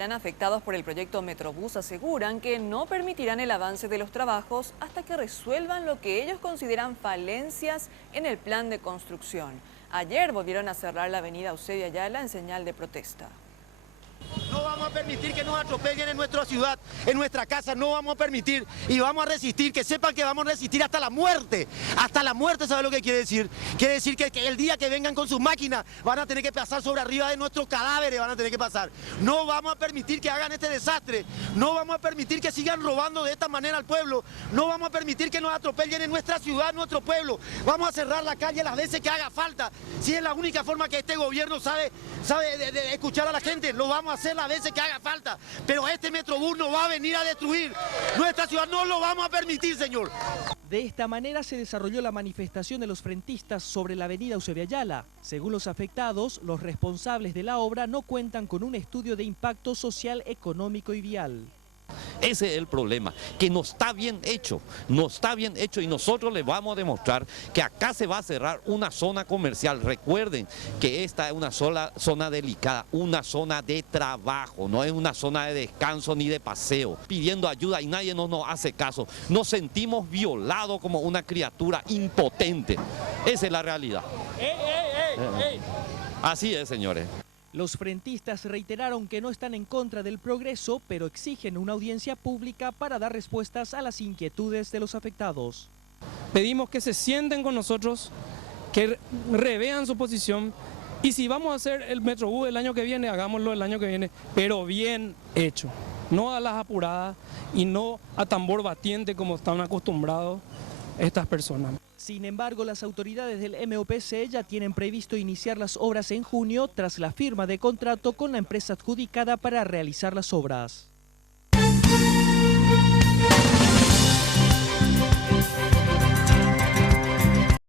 serán afectados por el proyecto Metrobús aseguran que no permitirán el avance de los trabajos hasta que resuelvan lo que ellos consideran falencias en el plan de construcción. Ayer volvieron a cerrar la avenida Eusebio Ayala en señal de protesta. No vamos a permitir que nos atropellen en nuestra ciudad, en nuestra casa, no vamos a permitir y vamos a resistir, que sepan que vamos a resistir hasta la muerte. Hasta la muerte, ¿sabe lo que quiere decir? Quiere decir que el día que vengan con sus máquinas van a tener que pasar sobre arriba de nuestros cadáveres, van a tener que pasar. No vamos a permitir que hagan este desastre, no vamos a permitir que sigan robando de esta manera al pueblo, no vamos a permitir que nos atropellen en nuestra ciudad, nuestro pueblo. Vamos a cerrar la calle las veces que haga falta. Si es la única forma que este gobierno sabe de escuchar a la gente, lo vamos a hacer las veces que haga falta, pero este Metrobús no va a venir a destruir nuestra ciudad, no lo vamos a permitir, señor. De esta manera se desarrolló la manifestación de los frentistas sobre la avenida Eusebio Ayala. Según los afectados, los responsables de la obra no cuentan con un estudio de impacto social, económico y vial. Ese es el problema, que no está bien hecho y nosotros les vamos a demostrar que acá se va a cerrar una zona comercial. Recuerden que esta es una sola zona delicada, una zona de trabajo, no es una zona de descanso ni de paseo. Pidiendo ayuda y nadie nos hace caso, nos sentimos violados como una criatura impotente. Esa es la realidad. Así es, señores. Los frentistas reiteraron que no están en contra del progreso, pero exigen una audiencia pública para dar respuestas a las inquietudes de los afectados. Pedimos que se sienten con nosotros, que revean su posición y si vamos a hacer el Metrobús el año que viene, hagámoslo el año que viene, pero bien hecho. No a las apuradas y no a tambor batiente como están acostumbrados estas personas. Sin embargo, las autoridades del MOPC ya tienen previsto iniciar las obras en junio tras la firma de contrato con la empresa adjudicada para realizar las obras.